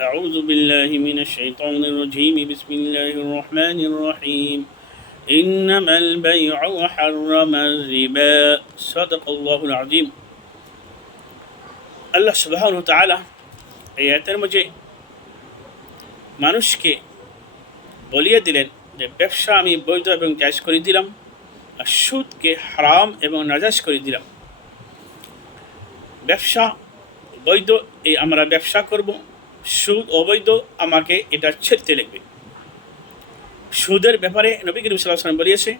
أعوذ بالله من الشيطان الرجيم بسم الله الرحمن الرحيم إنما البيع وحرم الربا صدق الله العظيم আল্লাহ সুবহানাহু ওয়া তাআলা এই আয়াতের মধ্যে মানুষকে বলিয়ে দিলেন যে ব্যবসা আমি বৈধ এবং জায়েজ করে দিলাম, আর সুদকে হারাম এবং নাজায়েজ করে দিলাম। ব্যবসা বৈধ, এই আমরা ব্যবসা করব, সুদ অবৈধ, আমাকে এটা ছেড়তে লাগবে। সুদের ব্যাপারে নবী করিম সাল্লাল্লাহু আলাইহি ওয়াসাল্লাম বলেছে,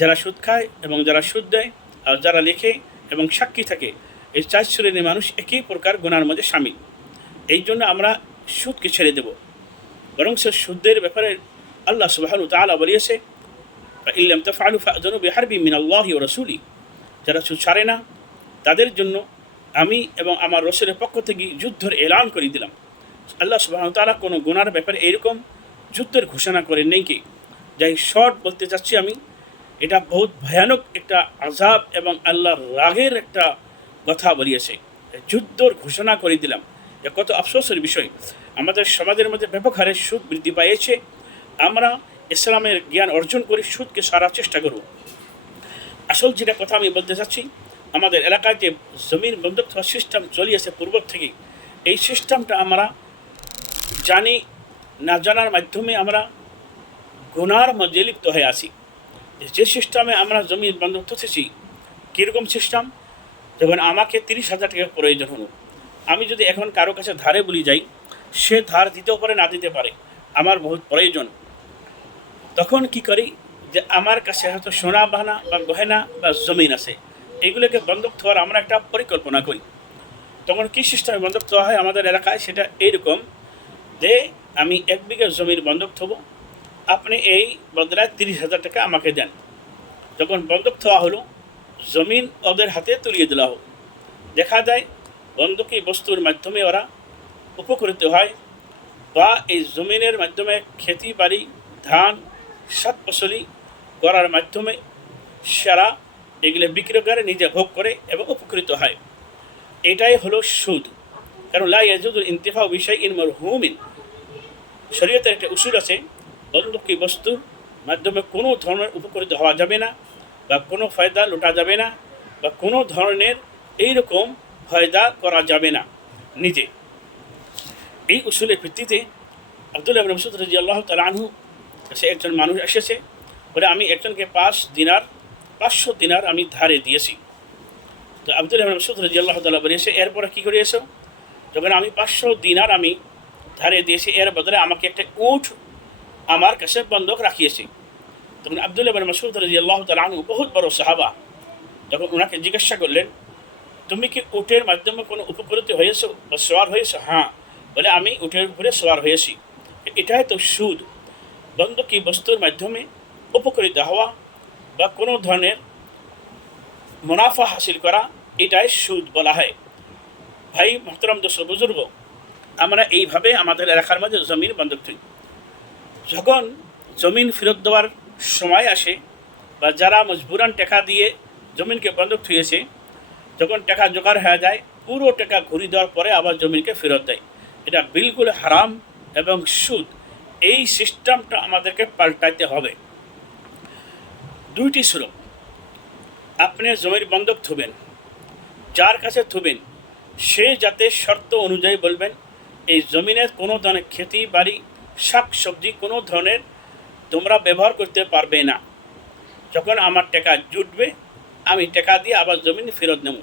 যারা সুদ খায় এবং যারা সুদ দেয় আর যারা লেখে এবং সাক্ষী থাকে, এই চার শ্রেণীর মানুষ একই প্রকার গুনার মধ্যে শামিল। এই জন্য আমরা সুদকে ছেড়ে দেব। বরং সে সুদের ব্যাপারে আল্লাহ সুবহানাহু ওয়া তাআলা বলেছে, ইন লাম তাফআলু ফা'যানু বিহারবিন মিনাল্লাহি ওয়া রাসূলিহি, যারা সুদ ছাড়ে না তাদের জন্য আমি এবং আমার রাসূলের পক্ষ থেকে যুদ্ধের এলান করে দিলাম। আল্লাহ সুবহানাহু ওয়া তাআলা কোনো গুনার ব্যাপারে এইরকম যুদ্ধের ঘোষণা করেন নেই কি। যাই শর্ট বলতে চাচ্ছি আমি, এটা বহুত ভয়ানক একটা আযাব এবং আল্লাহর রাগের একটা কথা বলিয়েছে। যুদ্ধর ঘোষণা করে দিলাম। এ কত আফসোসের বিষয়। আমাদের সমাজের মধ্যে ব্যাপক হারে সুদ বৃদ্ধি পাইছে। আমরা ইসলামের জ্ঞান অর্জন করে সুদকে সারার চেষ্টা করব। আসল যেটা কথা আমি বলতে চাচ্ছি, আমাদের এলাকায় যে জমিন বন্ধক হওয়ার সিস্টেম চলিয়েছে পূর্ব থেকেই, এই সিস্টেমটা আমরা জানি না জানার মাধ্যমে আমরা গুনার মধ্যে লিপ্ত হয়ে আছি। যে সিস্টেমে আমরা জমি বন্ধক থতেছি, কীরকম সিস্টেম, যখন আমাকে 30,000 টাকা প্রয়োজন হলো, আমি যদি এখন কারো কাছে ধারে বলি যাই, সে ধার দিতেও পারে না দিতে পারে, আমার বহুত প্রয়োজন। তখন কি করি, যে আমার কাছে হয়তো সোনা বাহানা বা গহেনা বা জমিন আছে, এইগুলোকে বন্ধক থোয়ার আমরা একটা পরিকল্পনা করি। তখন কী সিস্টেমে বন্ধক থোয়া হয় আমাদের এলাকায়, সেটা এইরকম যে আমি 1 বিঘা জমির বন্ধক থব, আপনি এই বদলায় 30,000 টাকা আমাকে দেন। যখন বন্ধক থোয়া হলো, জমিন ওদের হাতে তুলিয়ে দেওয়া হোক, দেখা যায় বন্ধকি বস্তুর মাধ্যমে ওরা উপকৃত হয়, বা এই জমিনের মাধ্যমে খেতি বাড়ি, ধান, শাক পাচলি করার মাধ্যমে সারা এগুলো বিক্রি করে নিজে ভোগ করে এবং উপকৃত হয়। এটাই হলো সুদ। কারণ লা ইয়াজুজুল ইনতিফাউ বিশাইইন মারহুমিন, শরীয়তের একটা উসুল আছে, বন্ধকি বস্তুর মাধ্যমে কোনো ধরনের উপকৃত হওয়া যাবে না, বা কোনো ফায়দা লুটা যাবে না, বা কোনো ধরনের এইরকম ফায়দা করা যাবে না নিজে। এই উসুলের ভিত্তিতে আব্দুল্লাহ ইবনে মাসউদ রাদিয়াল্লাহু তাআলা আনহু, সে একজন মানুষ এসেছে বলে, আমি একজনকে 500 দিনার আমি ধারে দিয়েছি। তো আব্দুল্লাহ ইবনে মাসউদ রাদিয়াল্লাহু তাআলা বলেছে, এরপরে কী করিয়েছো? যখন আমি 500 দিনার আমি ধারে দিয়েছি, এর বদলে আমাকে একটা উট আমার কাছে বন্ধক রাখিয়েছি। তখন আব্দুল্লাহ ইবনে মাসউদ রাদিয়াল্লাহু তাআলা আনহু, বহুত বড় সাহাবা, যখন ওনাকে জিজ্ঞাসা করলেন, তুমি কি উটের মাধ্যমে কোনো উপকৃত হয়েছো বা সওয়ার হয়েছো? হ্যাঁ। বলে, আমি উটের উপরে সওয়ার হয়েছি। এটাই তো সুদ। বন্ধকি বস্তুর মাধ্যমে উপকৃত হওয়া বা কোনো ধরনের মুনাফা হাসিল করা, এটাই সুদ বলা হয়। ভাই মোহতরম দোস্ত বুজুর্গ, আমরা এইভাবে আমাদের এলাকার মধ্যে জমিন বন্ধক থই। যখন জমিন ফেরত দেওয়ার সময় আসে, বা যারা মজবুরান টাকা দিয়ে জমিনকে বন্ধক থুয়েছে, যখন টাকা জোগাড় হয়ে যায়, পুরো টাকা ঘুরিয়ে দেওয়ার পরে আবার জমিনকে ফেরত দেয়। এটা বিলকুল হারাম এবং সুদ। এই সিস্টেমটা আমাদেরকে পাল্টাইতে হবে। 2টি সুযোগ, আপনি জমির বন্ধক থুবেন, যার কাছে থুবেন সে যাতে শর্ত অনুযায়ী বলবেন, এই জমিনের কোনো ধরনের খেতি বাড়ি, শাক সবজি কোনো ধরনের তোমরা ব্যবহার করতে পারবে না। যখন আমার টাকা জুটবে, আমি টাকা দিয়ে আবার জমিন ফেরত নেব।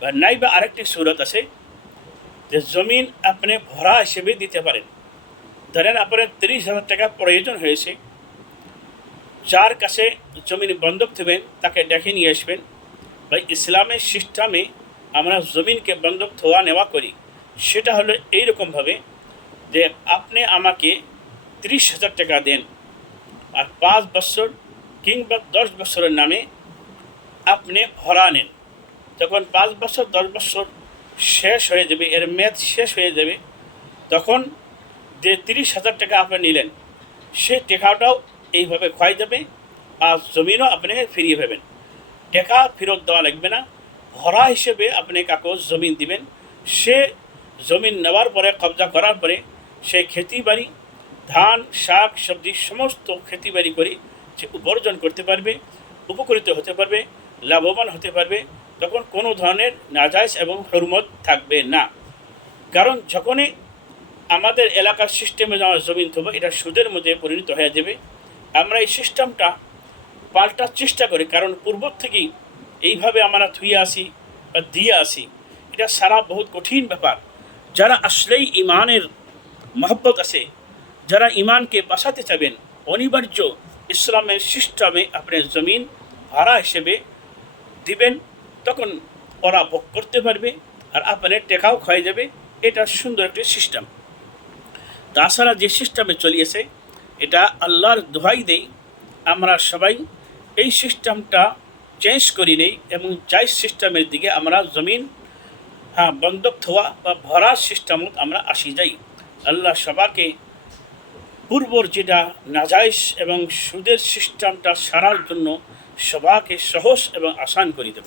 বা নাই বা আরেকটি সুরত আছে, যে জমিন আপনি ভরা হিসেবে দিতে পারেন। ধরেন আপনার 30,000 টাকা প্রয়োজন হয়েছে, যার কাছে জমিন বন্ধক থবেন তাকে ডেকে নিয়ে আসবেন। ভাই, ইসলামের সিস্টেমে আমরা জমিনকে বন্ধক থোয়া নেওয়া করি। সেটা হলো এইরকমভাবে যে আপনি আমাকে 30,000 টাকা দেন, আর 5 বছর কিংবা 10 বছরের নামে আপনি ভরা নেন। যখন 5 বছর 10 বছর শেষ হয়ে যাবে, এর মেয়াদ শেষ হয়ে যাবে, তখন যে 30,000 টাকা আপনি নিলেন, সে টাকাটাও এইভাবে ক্ষয় যাবে, আর জমিনও আপনি ফিরিয়ে পাবেন। টাকা ফেরত দেওয়া লাগবে না, ভরা হিসেবে আপনি কাগজ জমিন দিবেন, সে জমিন নেওয়ার পরে, কবজা করার পরে সেই খেতি বাড়ি, ধান, শাক, সবজি সমস্ত খেতি বাড়ি করে সে উপার্জন করতে পারবে, উপকৃত হতে পারবে, লাভবান হতে পারবে। তখন কোনো ধরনের নাজায়েজ এবং হুরমত থাকবে না। কারণ যখনই আমাদের এলাকার সিস্টেমে যাওয়া জমিন থাকবে, এটা সুদের মধ্যে পরিণত হয়ে যাবে। আমরা এই সিস্টেমটা পাল্টার চেষ্টা করি, কারণ পূর্ব থেকেই এইভাবে আমরা থুয়ে আসি বা দিয়ে আসি। এটা সারা বহুত কঠিন ব্যাপার। যারা আসলেই ইমানের মহব্বত আছে, যারা ইমানকে বাঁচাতে চাবেন, অনিবার্য ইসলামের সিস্টেমে আপনি জমিন ভাড়া হিসেবে দিবেন, তখন ওরা ভোগ করতে পারবে আর আপনার টেকাও ক্ষয়ে যাবে। এটা সুন্দর একটি সিস্টেম। তাছাড়া যে সিস্টেমে চলিয়েছে, এটা আল্লাহর দোহাই দেই আমরা সবাই এই সিস্টেমটা চেঞ্জ করি নেই এবং যাই সিস্টেমের দিকে আমরা জমিন বন্ধক থোয়া বা ভরার সিস্টেমত আমরা আসি যাই। আল্লাহ সবাকে পূর্বর যেটা নাজাইজ এবং সুদের সিস্টেমটা সারার জন্য সবাকে সহজ এবং আসান করে দেব।